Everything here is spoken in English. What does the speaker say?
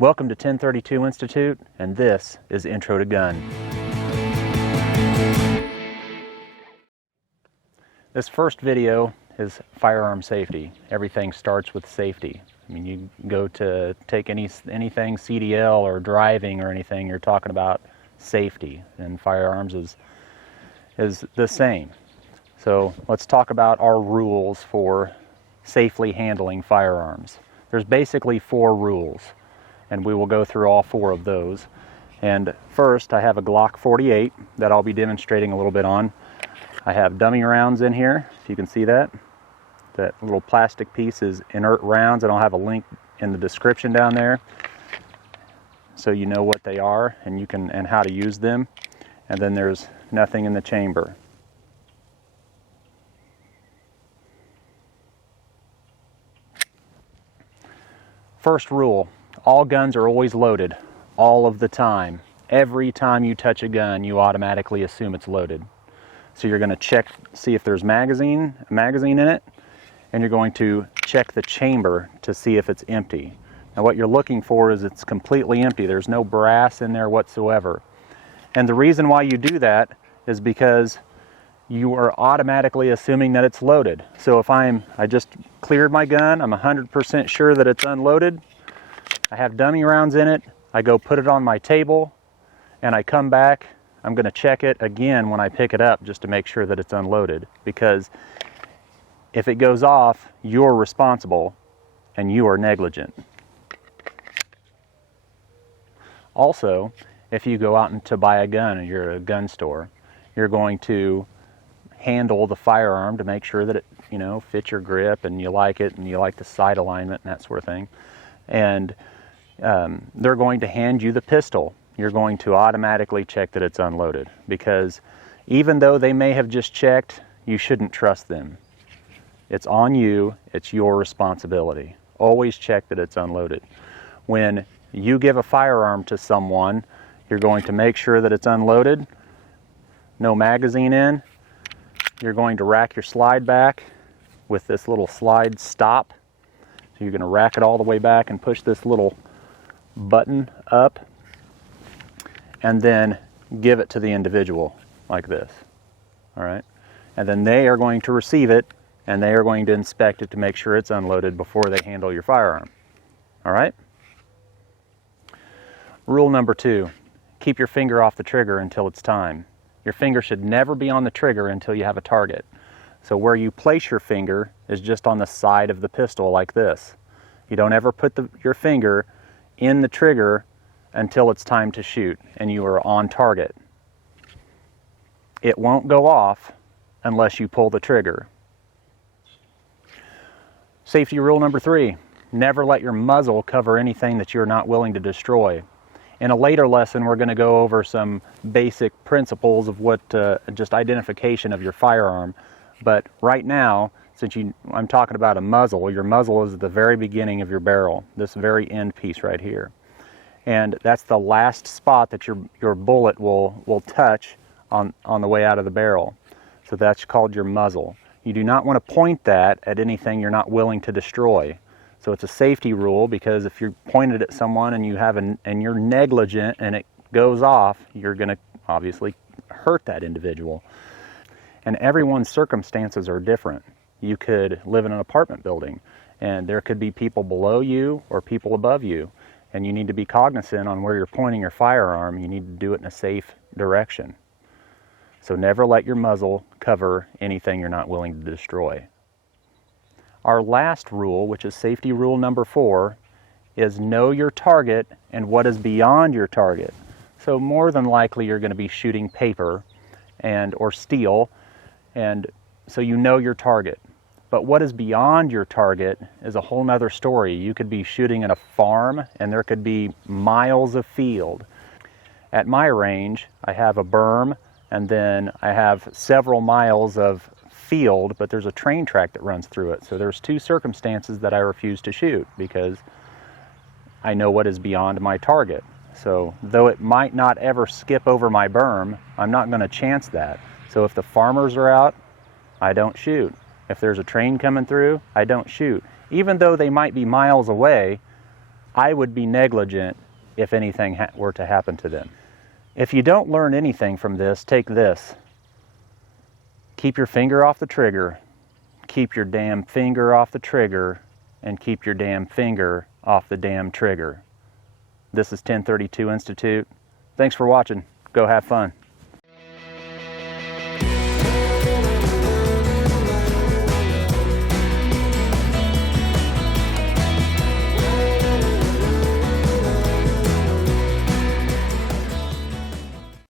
Welcome to 1032 Institute, and this is Intro to Gun. This first video is firearm safety. Everything starts with safety. I mean, you go to take anything CDL or driving or anything, you're talking about safety, and firearms is the same. So let's talk about our rules for safely handling firearms. There's basically 4 rules, and we will go through all 4 of those. And first, I have a Glock 48 that I'll be demonstrating a little bit on. I have dummy rounds in here, if you can see that. That little plastic piece is inert rounds, and I'll have a link in the description down there so you know what they are and how to use them. And then there's nothing in the chamber. First rule, all guns are always loaded, all of the time. Every time you touch a gun, you automatically assume it's loaded. So you're going to check, see if there's a magazine in it, and you're going to check the chamber to see if it's empty. Now what you're looking for is it's completely empty. There's no brass in there whatsoever. And the reason why you do that is because you are automatically assuming that it's loaded. So if I just cleared my gun, I'm 100% sure that it's unloaded. I have dummy rounds in it, I go put it on my table, and I come back, I'm going to check it again when I pick it up just to make sure that it's unloaded. Because if it goes off, you're responsible and you are negligent. Also, if you go out to buy a gun and you're at a gun store, you're going to handle the firearm to make sure that it, fits your grip and you like it and you like the sight alignment and that sort of thing. And they're going to hand you the pistol. You're going to automatically check that it's unloaded, because even though they may have just checked, you shouldn't trust them. It's on you, it's your responsibility. Always check that it's unloaded. When you give a firearm to someone, you're going to make sure that it's unloaded, no magazine in. You're going to rack your slide back with this little slide stop. So you're going to rack it all the way back and push this little button up, and then give it to the individual like this. All right? And then they are going to receive it, and they are going to inspect it to make sure it's unloaded before they handle your firearm. All right? Rule number 2, keep your finger off the trigger until it's time. Your finger should never be on the trigger until you have a target. So where you place your finger is just on the side of the pistol like this. You don't ever put your finger in the trigger until it's time to shoot and you are on target. It won't go off unless you pull the trigger. Safety rule number 3, never let your muzzle cover anything that you're not willing to destroy. In a later lesson, we're going to go over some basic principles of what just identification of your firearm. But right now, since I'm talking about a muzzle, your muzzle is at the very beginning of your barrel, this very end piece right here. And that's the last spot that your bullet will touch on the way out of the barrel. So that's called your muzzle. You do not want to point that at anything you're not willing to destroy. So it's a safety rule, because if you're pointed at someone and you're negligent and it goes off, you're going to obviously hurt that individual. And everyone's circumstances are different. You could live in an apartment building and there could be people below you or people above you, and you need to be cognizant on where you're pointing your firearm. You need to do it in a safe direction. So never let your muzzle cover anything you're not willing to destroy. Our last rule, which is safety rule number 4, is know your target and what is beyond your target. So more than likely you're going to be shooting paper or steel, and so you know your target. But what is beyond your target is a whole nother story. You could be shooting in a farm and there could be miles of field. At my range, I have a berm, and then I have several miles of field, but there's a train track that runs through it. So there's 2 circumstances that I refuse to shoot because I know what is beyond my target. So though it might not ever skip over my berm, I'm not going to chance that. So if the farmers are out, I don't shoot. If there's a train coming through, I don't shoot. Even though they might be miles away, I would be negligent if anything were to happen to them. If you don't learn anything from this, take this. Keep your finger off the trigger. Keep your damn finger off the trigger, and keep your damn finger off the damn trigger. This is 1032 Institute. Thanks for watching. Go have fun.